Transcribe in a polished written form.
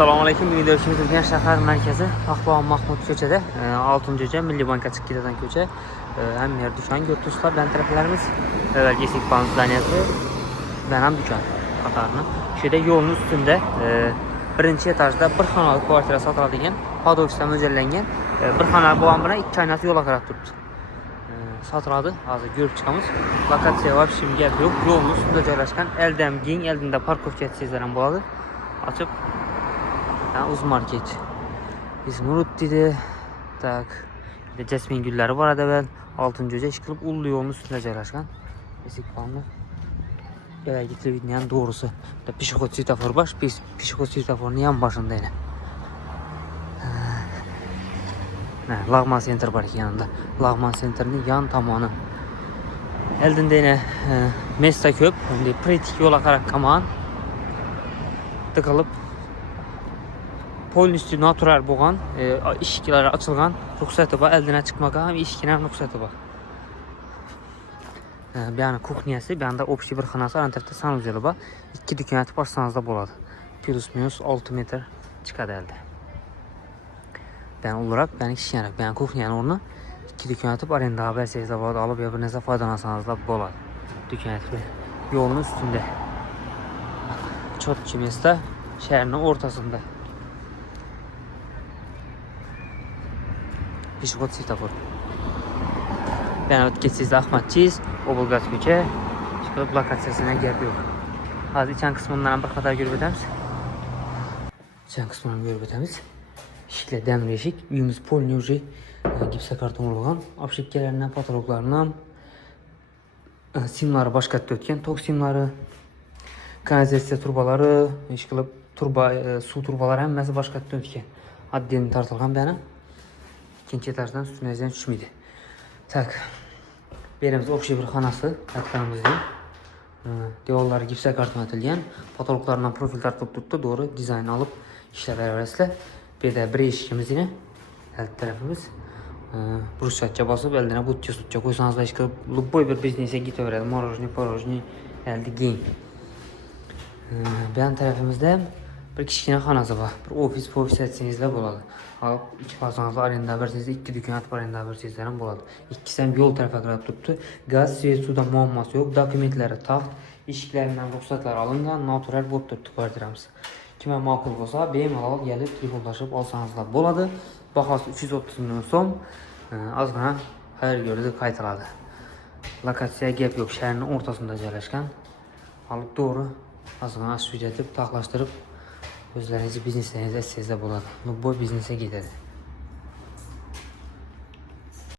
Assalomu alaykum. Bugun ishimiz Urganch shahar markazi Pahlavon Mahmud ko'chada 6-joy Milliy banka chiqib ketadigan ko'cha. Hamma yer do'kon ko'rtusizlar. Ben taraflarimiz avvalgi esik bank zdaniyasi bilan ham do'kon qatorni. Shu yerda yo'lning ustida birinchi etajda bir xonali kvartira sotiladigan, podokisdan mo'ljallangan bir xonali bo'lgan bilan ikki oynasi yo'lga qarab turibdi. Sotiladi. Hozir ko'rib chiqamiz. Lokatsiya va shim gap yo'q. Yo'lning ustida joylashgan. Eldam keng, eldinda parkovka etsizlar ham bo'ladi. Açıp Uzmarket İzmirut dedi. Tak. Bir de jasmin gülleri var da ben 6-joyda iş kılıp Ullu yolunun üstünde joylashgan. Esik banlı. Böyle getirebildiğin doğrusu. Pişikot svetofor baş. Pişikot svetoforun yan başında yine. Lağman Center var yanında. Lağman Center'ın yan tamamı. Eldinde yine Mesta köp. Pratik yola karak kaman. Tıkalıp polin üstü natural boğan işkileri açılgan ruhsatı var, eldine çıkmağa hem işkinin ruhsatı var. Bir yana kuxniyası, bir yanda opşi bir xanası, aran tarafta sanuzeli var. İki dükkan atıp açsanızda boladı. Plus minus 6 metre çıkadı elde. Ben olarak, ben işkinin, ben kuxniyanın oruna iki dükkan atıp arenda haber seyizde boladı. Alıp ya bir neyse faydalansanızda boladı. Dükkan atıp yolun üstünde. Çok kimeste şehrin ortasında. Pişikot svetofor. Ben ötkesiz Ahmetçiyiz. Obulgaz köçe. Çıkıp lokasyasına gap yok. Hadi içen kısmından bir kadar görüp ötemiz. İçen kısmından görüp ötemiz. İşikle demir eşik. Uyumuz polinoji. Gipse karton olgan. Apşikkelerinden, patologlarından. Simleri başka ötken. Tok simleri. Kanalizasiya turbaları, işkilib su turbaları hemmesi başka ötken. Addenin tartılgan bana. İkinci etajdan üstüne düşmeydi. Tak. Berimiz opşi bir xanası. Katkanımız değil. Devalları gipse karton atilgan. Patologlarından profil tartılıp tuttu. Doğru dizayn alıp işler arasıyla. Bir de bir eşikimiz yine. Alt tarafımız. Brusatça basıp eldine butça sutça koysanız da işkilib lubboy bir biznese giteveredi. Morojni, porojni elde giyin. Ben tarafımızda bir kichkina xonasi var. Bir ofis etsingizlar bo'ladi. Alıp iki farzandlı arenda versiniz, iki dükkan atıp arenda versizler ham bo'ladi. İkkisi ham yo'l tarafa qarab turibdi. Gaz, svet, suda muammosi yo'q. Dokumentlari taxt, eshiklaridan ruxsatlar olingan, natural bo'lib turibdi kvartiramiz. Kimga ma'qul bo'lsa, bemalol kelib telefonlashib olsangizlar bo'ladi. Bahosi 330 million so'm. Ozgina xayr ko'rdi qaytiladi. Lokatsiya gap yo'q, shaharning o'rtasida joylashgan. Olib to'g'ri azgina aşırı edip, taxlaştırıp özlerinizi bizneslerinize etseniz de buladı. Bu biznese gidelim.